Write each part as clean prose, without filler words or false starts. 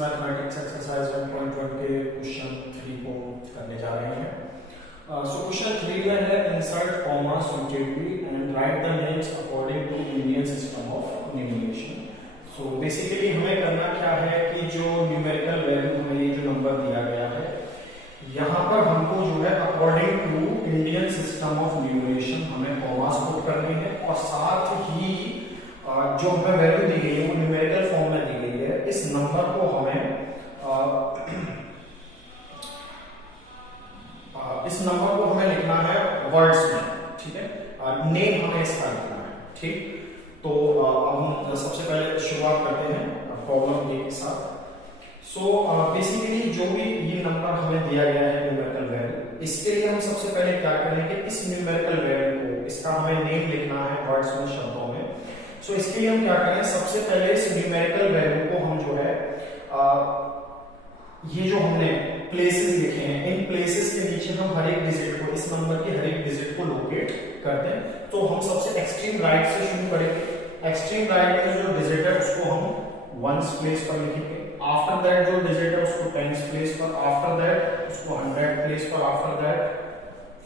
Mathematics exercise 1.1 के question 3 को करने जा रहे हैं। सो क्वेश्चन 3 में है insert comma suitably and write the names according to Indian system of numeration. So basically हमें करना क्या है कि जो न्यूमेरिकल वैल्यू हमें ये जो नंबर दिया गया है यहाँ पर हमको जो है according to Indian system of numeration हमें कॉमास पुट करनी है और साथ ही जो हमें वैल्यू दी गई है वो न्यूमेरिकल फॉर्म में दी गई है। इस नंबर को हमें लिखना है वर्ड्स में, ठीक है। नेम हमें इसका लिखना है, ठीक। तो अब हम सबसे पहले शुरुआत करते हैं प्रॉब्लम ए के साथ। सो बेसिकली जो भी ये नंबर हमें दिया गया है न्यूमेरिकल वैल्यू, इसके लिए हम सबसे पहले क्या करेंगे, इस न्यूमेरिकल वैल्यू को इसका हमें नेम लिखना है वर्ड्स में, शब्दों में। सो इसके लिए हम क्या करें, सबसे पहले इस न्यूमेरिकल वैल्यू को हम जो है ये जो हमने प्लेसेस लिखे हैं, इन प्लेसेस के नीचे हम हर एक डिजिट को, इस नंबर के हर एक डिजिट को लोकेट करते हैं। तो हम सबसे एक्सट्रीम राइट से शुरू करेंगे। एक्सट्रीम राइट में जो डिजिट है उसको हम वंस प्लेस पर लिखेंगे। आफ्टर दैट जो डिजिट है उसको टेंस प्लेस पर, आफ्टर दैट उसको 100 प्लेस पर, आफ्टर दैट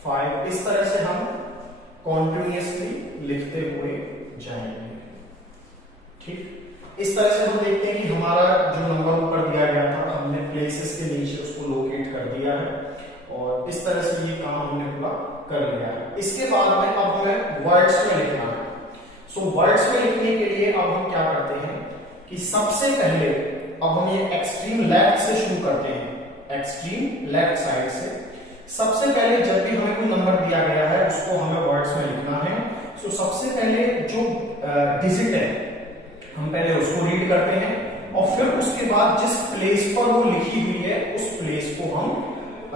5। इस तरह से हम कॉन्टिन्यूअसली लिखते हुए जाएंगे, ठीक। इस तरह से हम देखते हैं कि हमारा जो नंबर ऊपर दिया गया था हमने प्लेसेस के नीचे उसको लोकेट कर दिया है और इस तरह से ये काम हमने पूरा कर लिया है। इसके बाद में अब हमें वर्ड्स में लिखना है। सो वर्ड्स में लिखने के लिए अब हम क्या करते हैं कि सबसे पहले अब हम ये एक्सट्रीम लेफ्ट से शुरू करते हैं, एक्सट्रीम लेफ्ट साइड से। सबसे पहले जब भी हमें कोई नंबर दिया गया है उसको हमें वर्ड्स में लिखना है। सो सबसे पहले जो डिजिट है हम पहले उसको रीड करते हैं और फिर उसके बाद जिस प्लेस पर वो लिखी हुई है उस प्लेस को हम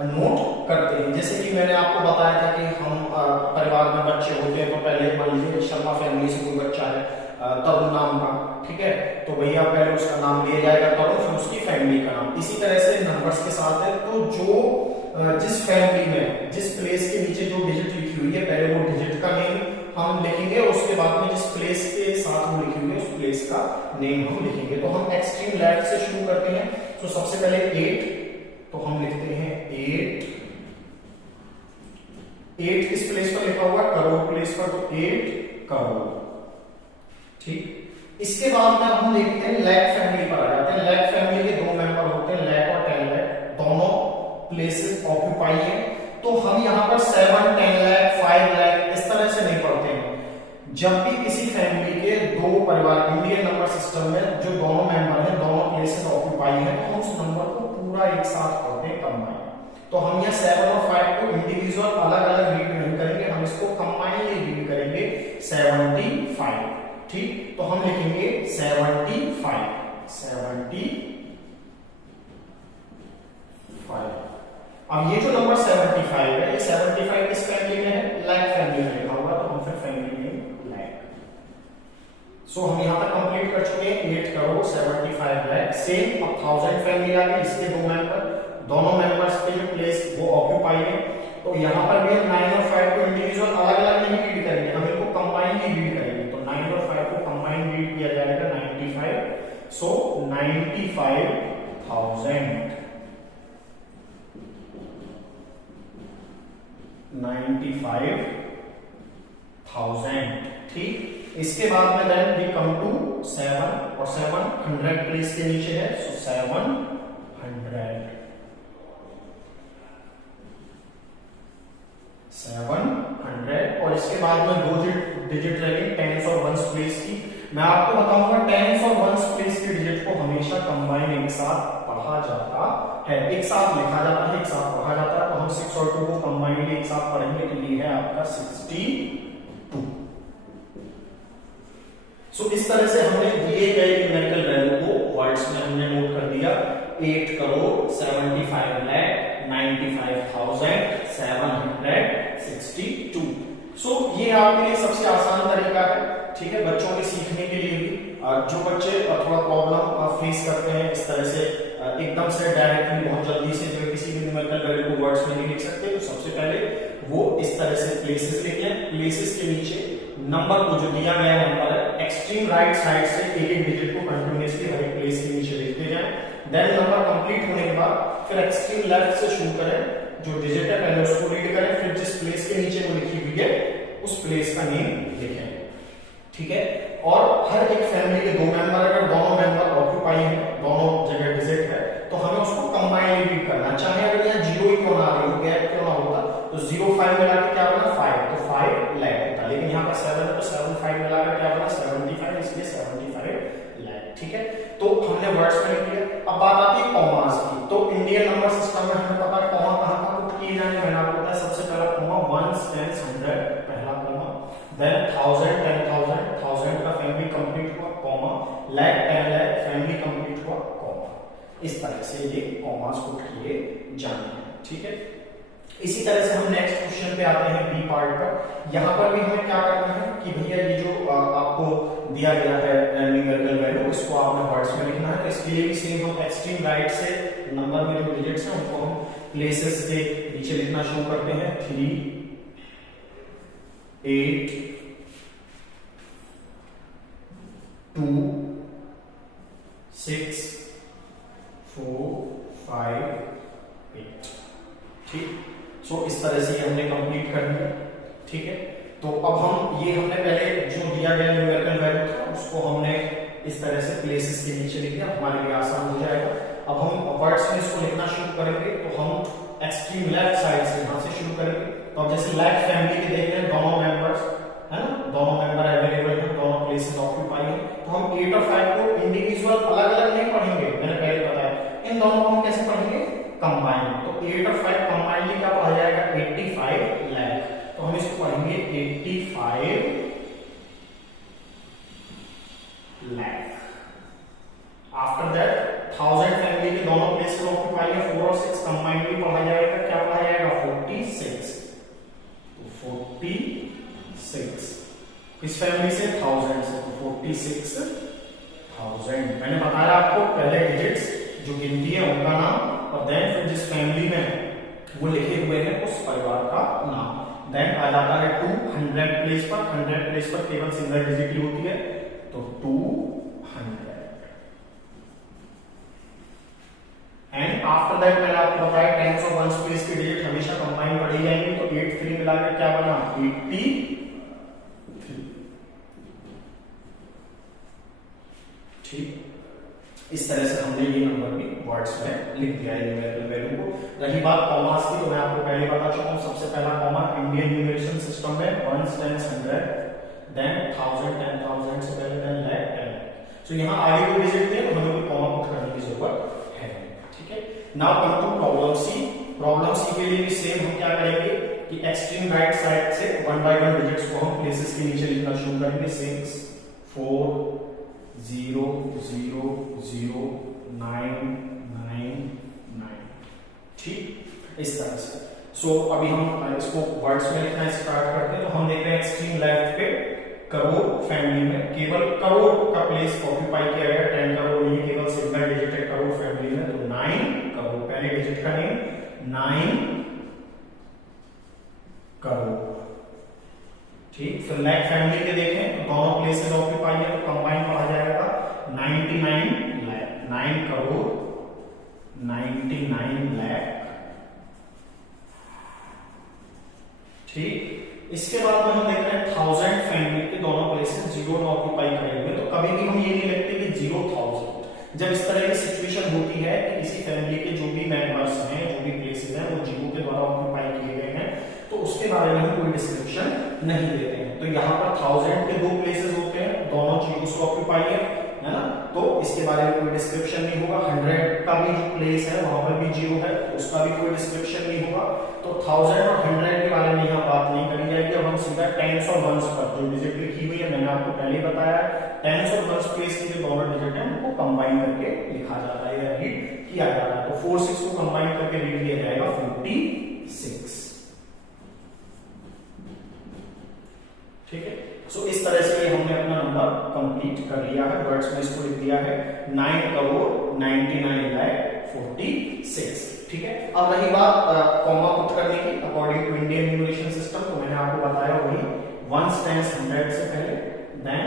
नोट करते हैं। जैसे कि मैंने आपको बताया था कि हम परिवार में बच्चे होते हैं तो पहले मान लीजिए शर्मा फैमिली से कोई बच्चा है तरुण नाम का, ठीक है, तो भैया पहले उसका नाम लिया जाएगा तरुण, फिर उसकी फैमिली का नाम। इसी तरह से नंबर्स के साथ है, तो जो जिस फैमिली में जिस प्लेस के नीचे जो डिजिट लिखी हुई है पहले वो डिजिट का नेम हम लिखेंगे और उसके बाद में जिस प्लेस के साथ वो लिखी हुई है उस प्लेस का नेम हम लिखेंगे। तो हम एक्सट्रीम लेफ्ट से शुरू करते हैं। तो सबसे पहले 8, तो हम लिखते हैं 8। 8 किस प्लेस पर लिखा हुआ है, करोड़ प्लेस पर, तो 8 करोड़, ठीक। इसके बाद में हम देखते हैं लैक फैमिली पर आ जाते हैं। लैक फैमिली के 2 मेंबर होते हैं, लैक और 10 लैक, दोनों प्लेसेस ऑक्यूपाई है। तो हम यहाँ पर 7, 10 लैक, 5 लैक इस तरह से नहीं पढ़ते हैं। जब भी किसी फैमिली के 2 परिवार इंडियन नंबर सिस्टम में जो दोनों मेंबर हैं दोनों प्लेसेस ऑक्यूपाई है तो हम उस नंबर को पूरा एक साथ पढ़ते हैं, कंबाइन। तो हम यहाँ 7 और 5 को इंडिविजुअल अलग अलग रीड नहीं करेंगे, हम इसको कंबाइनली रीड करेंगे 75, ठीक। तो हम लिखेंगे 75। अब ये जो नंबर 75 है, ये 75 किस फैमिली में है, लैक फैमिली में लिखा हुआ, तो हम फिर फैमिली में लैक। सो हम यहां तक कंप्लीट कर चुके हैं 8 करोड़ 75 लैक। सेम अब 1000 फैमिली आ गई, इसके 2 मेंबर, दोनों मेंबर्स के जो प्लेस वो ऑक्यूपाई है। तो यहां पर भी 9 और 5 को इंडिविजुअल अलग अलग नहीं रीड करेंगे, हम इनको कंबाइन ही रीड करेंगे। तो 9 और 5 को कंबाइन रीड किया जाएगा 95। सो 95,000, 95,000, ठीक। इसके बाद में देन वी कम टू 7 और 700 प्लेस के नीचे है, सो 700, 700। और इसके बाद में 2 डिजिट रहेंगे टेंस और वंस प्लेस की। मैं आपको बताऊंगा टेंस और वंस प्लेस के डिजिट को हमेशा कंबाइन एक साथ पढ़ा जाता है, एक साथ लिखा जाता है, एक साथ पढ़ा जाता है। तो हम 6 और 2 को कंबाइनली एक साथ पढ़ेंगे तो ये है आपका 62। सो इस तरह से हमने दिए गए न्यूमेरिकल वैल्यू को वर्ड्स में हमने नोट कर दिया। 8 करोड़ 75 लैख 95,762। सो ये आपके लिए सबसे आसान तरीका है, ठीक है, बच्चों के सीखने के लिए भी। जो बच्चे थोड़ा प्रॉब्लम फेस करते हैं इस तरह से एकदम से डायरेक्टली बहुत जल्दी से जो किसी भी न्यूमेरिकल वैल्यू को वर्ड्स में नहीं लिख सकते, तो सबसे पहले वो इस तरह से प्लेसेस लिखें। प्लेसेस के नीचे नंबर को जो दिया गया नंबर है एक्सट्रीम राइट साइड से एक एक डिजिट को कंटिन्यूअसली हर एक प्लेस के नीचे लिखते जाएं। देन नंबर कंप्लीट होने के बाद फिर एक्सट्रीम लेफ्ट से शुरू करें, जो डिजिट है पहले उसको रीड करें, फिर जिस प्लेस के नीचे वो लिखी हुई है उस प्लेस का नेम लिखें। ठीक है, और हर एक फैमिली के दो मेंबर, अगर दोनों मेंबर ऑक्यूपाई है, दोनों जगह डिजिट है, तो हमें उसको कंबाइनली रीड करना। चाहे अगर यहाँ जीरो ही क्यों ना आ रही हो, गैप क्यों ना होता, तो 0 5 मिला के क्या बना 5, तो 5 लाख होता। लेकिन यहाँ पर 7 है तो 7 5 मिला कर क्या बना 75, इसलिए 75 लाख। ठीक है, तो हमने वर्ड्स में लिख लिया। अब बात आती है कॉमास की। तो इंडियन नंबर सिस्टम में हमें पता है कॉमा कहां कहां पुट किए जाने, मैंने आपको बताया सबसे पहला कॉमा 1 10 100 पहला कॉमा, देन 1000 10,000 1000 का फैमिली कंप्लीट हुआ comma, lakh 10 lakh family complete हुआ कॉमा। इस तरह से ये कॉमास पुट किए जाने हैं। ठीक है, इसी तरह से हम नेक्स्ट क्वेश्चन पे आते हैं बी पार्ट पर। यहां पर भी हमें क्या करना है कि भैया ये जो आपको दिया गया है न्यूमेरिकल वैल्यू, इसको आपने वर्ड्स में लिखना है। तो इसके लिए भी सेम हम एक्सट्रीम राइट से नंबर में जो डिजिट्स हैं उनको हम प्लेसेस के नीचे लिखना शुरू करते हैं। 3 8 2 6 4 5 8। ठीक, सो इस तरह से हमने कंप्लीट कर दिया। ठीक है, तो अब हम ये हमने पहले जो दिया गया न्यूमेरिकल वैल्यू था उसको हमने इस तरह से प्लेसेस के नीचे लिख दिया, हमारे लिए आसान हो जाएगा। अब हम वर्ड्स में इसको लिखना शुरू करेंगे, तो हम एक्सट्रीम लेफ्ट साइड से यहां से शुरू करेंगे। तो अब जैसे लाख फैमिली के देख रहे हैं, दोनों मेंबर्स है ना, दोनों मेंबर अवेलेबल हैं, दोनों प्लेसेस ऑक्यूपाई हैं, तो हम 8 और 5 को इंडिविजुअल अलग अलग नहीं पढ़ेंगे, मैंने पहले बताया। इन दोनों को हम कैसे पढ़ेंगे, कंबाइन। तो 8 और 5 कंबाइनली क्या पढ़ा जाएगा 85 लाख। तो हम इसको पढ़ेंगे 85 लाख। आफ्टर दैट 1000 फैमिली के दोनों प्लेसेस ऑक्यूपाई है, 4 और 6 कंबाइनली पढ़ा जाएगा, क्या पढ़ा जाएगा 46। तो 46 इस फैमिली से 1000 से, तो 46,000। मैंने बताया आपको पहले डिजिट्स जो गिनती है उनका नाम, और देन फिर जिस फैमिली में वो लिखे हुए हैं उस परिवार का नाम। देन आ जाता है 200 प्लेस पर, 100 प्लेस पर केवल सिंगल डिजिट ही होती है, तो 200। एंड आफ्टर दैट मैंने आपको बताया टेंस ऑफ वंस प्लेस के डिजिट हमेशा कंबाइन पढ़ी जाएंगे, तो 8 3 मिलाकर क्या बना 83। ठीक, इस तरह से हमने ये नंबर भी वर्ड्स में लिख दिया है न्यूमेरिकल वैल्यू को। रही बात कॉमास की, तो मैं आपको पहले बता चुका हूं, सबसे पहला कॉमा इंडियन न्यूमरेशन सिस्टम में 1 10 100, देन 1000 10,000 से पहले, देन लाख 10। सो यहां आगे कोई डिजिट नहीं, तो हमें कोई कॉमा पुट करने की जरूरत है। ठीक है, now come to problem C. Problem C के लिए भी सेम हम क्या करेंगे कि एक्सट्रीम राइट साइड से 1 बाय 1 डिजिट्स को हम प्लेसेस के नीचे लिखना शुरू करेंगे। 6 4 0 0 0 9 9 9। ठीक, इस तरह से। सो अभी हम इसको वर्ड्स में लिखना स्टार्ट करते हैं। तो हम देख रहे हैं एक्सट्रीम लेफ्ट पे करोड़ फैमिली में केवल करोड़ का प्लेस ऑक्यूपाई किया गया, 10 करोड़ नहीं, केवल सिंगल डिजिट है करोड़ फैमिली में, तो 9 करोड़ पहले डिजिट का नेम 9 करोड़। ठीक, फिर लाख फैमिली के देखें तो दोनों प्लेसेस ऑक्यूपाई है, तो कंबाइन पढ़ा जाएगा 99 लाख, 9 करोड़ 99 लाख। ठीक, इसके बाद में हम देख रहे हैं 1000 फैमिली के दोनों प्लेसेस जीरो ऑक्यूपाई करे हुए, तो कभी भी हम ये नहीं लिखते कि 0,000। जब इस तरह की सिचुएशन होती है कि किसी फैमिली के जो भी मेंबर्स हैं, जो भी प्लेसेस हैं, वो जीरो के द्वारा ऑक्यूपाई किए गए हैं, तो उसके बारे में हम कोई डिस्क्रिप्शन नहीं देते हैं। तो यहाँ पर 1000 के दो प्लेसेस होते हैं, दोनों जीरो से ऑक्यूपाई है ना, तो इसके बारे में कोई डिस्क्रिप्शन नहीं होगा। 100 का भी जो प्लेस है वहां पर भी जीरो है, उसका भी कोई डिस्क्रिप्शन नहीं होगा। तो 1000 और 100 के बारे में यहाँ बात नहीं करी जाएगी। अब हम सीधा टेंस और वंस पर जो डिजिट लिखी हुई है, मैंने आपको पहले बताया, टेंस और वंस प्लेस के जो दोनों डिजिट है उनको कंबाइन करके लिखा जाता है या रीड किया जाता है। तो 4 6 को कंबाइन करके रीड किया जाएगा 46। ठीक है, सो इस तरह से हमने अपना नंबर कंप्लीट कर लिया है। वर्ड्स में इसको लिख दिया है 9 करोड़ 99 लाख 46। ठीक है, अब रही बात कॉमा पुट करने की according to Indian numeration system, तो मैंने आपको बताया वही 1 10 100 से पहले, देन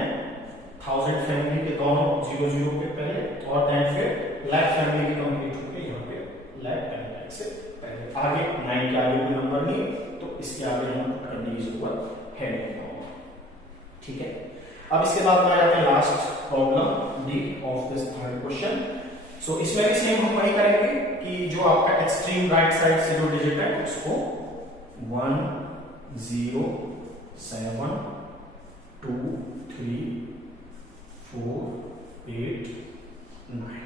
1000 फैमिली के दोनों 00 के पहले, और देन फिर लैक फैमिली की कंप्लीट होके यहाँ पे लैक 10 लाख से पहले। आगे 9 के आगे कोई नंबर नहीं, तो इसके आगे हम करने की जरूरत है नहीं। ठीक है, अब इसके बाद में आ जाते हैं last problem D of this third question. So इसमें भी सेम हम वही करेंगे कि जो आपका एक्सट्रीम राइट साइड से जो डिजिट है उसको 1 0 7 2 3 4 8 9।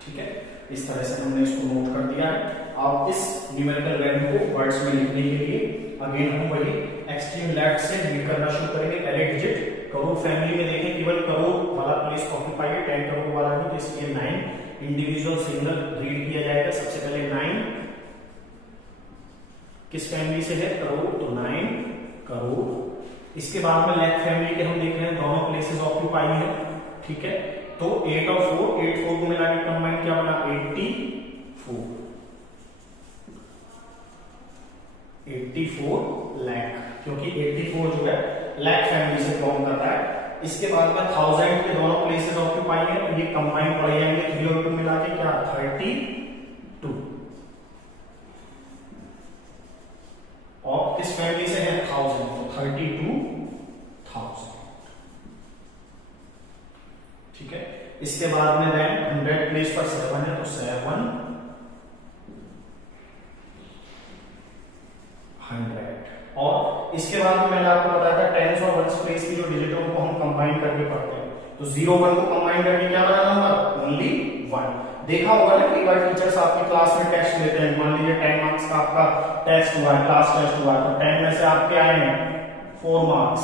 ठीक है, इस तरह से हमने इसको नोट कर दिया है। अब इस न्यूमेरिकल वैल्यू को वर्ड्स में लिखने के लिए अगेन हम वही एक्सट्रीम लेफ्ट से रीड करना शुरू करेंगे। पहले डिजिट करोड़ फैमिली में देखें, केवल करोड़ वाला प्लेस ऑक्यूपाई है, 10 करोड़ वाला नहीं, तो इसलिए 9 इंडिविजुअल सिंगल रीड किया जाएगा। सबसे पहले 9 किस फैमिली से है, करोड़, तो 9 करोड़। इसके बाद में लैक फैमिली के हम देख रहे हैं दोनों प्लेसेस ऑक्यूपाई है। ठीक है, तो 8 और 4, 8 4 को मिला के कंबाइन क्या बना, 84 लाख, क्योंकि 84 जो है लैक फैमिली से बिलोंग करता है। इसके बाद में 1000 के दोनों प्लेसेस ऑक्यूपाई है, तो ये कंबाइन पड़ जाएंगे 3 और 2 मिला के क्या 32। और किस फैमिली से है 1000, तो 32,000। ठीक है, इसके बाद में देन 100 प्लेस पर 7 है, तो 700। और इसके बाद में मैंने आपको बताया था टेंस और वंस प्लेस की जो डिजिटों को हम कंबाइन करके पढ़ते हैं, तो 0 1 को कंबाइन करके क्या बना नंबर, ओनली 1। देखा होगा ना, कई बार टीचर्स आपकी क्लास में टेस्ट लेते हैं। मान लीजिए 10 मार्क्स का आपका टेस्ट हुआ है, क्लास टेस्ट हुआ है, तो 10 में से आपके आए हैं 4 मार्क्स,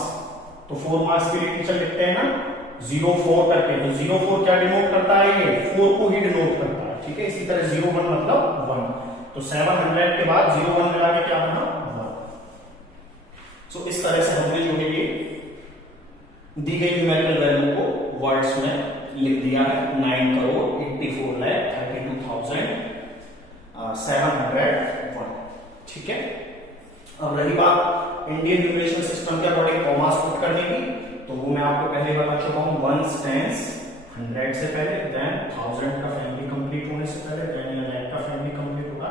तो 4 मार्क्स के लिए टीचर लिखते हैं ना 0 4 करके। तो 0 4 क्या डिनोट करता है, ये 4 को ही डिनोट करता है। ठीक है, इसी तरह 0 1 मतलब 1, तो 700 के बाद 0 1 मिला के क्या बना 1। सो इस तरह से हमने जो है ये दी गई न्यूमेरिकल वैल्यू को वर्ड्स में लिख दिया है। 9 करोड़ 84,32,701। ठीक है, अब रही बात इंडियन न्यूमरेशन सिस्टम के अकॉर्डिंग कॉमास पुट करने की, तो वो मैं आपको पहले बता चुका हूं। 1 टेंस 100 से पहले, देन 1000 का फैमिली कंप्लीट होने से पहले, देन लैक का फैमिली कंप्लीट होगा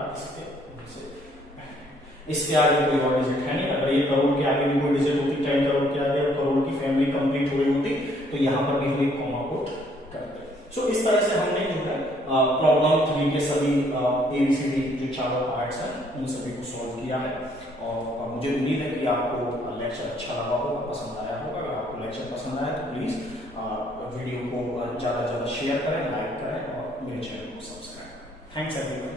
इसके आगे कोई और डिजिट है नहीं। अगर ये करोड़ के आगे भी कोई डिजिट होती, 10 करोड़ के आगे और करोड़ की फैमिली कंप्लीट हो रही होती, तो यहाँ पर भी हम एक कॉमा पुट करते। सो इस तरह से हमने जो है प्रॉब्लम 3 के सभी ABCD जो चारों पार्ट्स हैं उन सभी को सॉल्व किया है। और मुझे उम्मीद है कि आपको लेक्चर अच्छा लगा होगा, पसंद आया होगा। अगर आपको लेक्चर पसंद आया तो प्लीज वीडियो को ज्यादा से ज्यादा शेयर करें, लाइक करें और मेरे चैनल को सब्सक्राइब करें। Thanks everyone.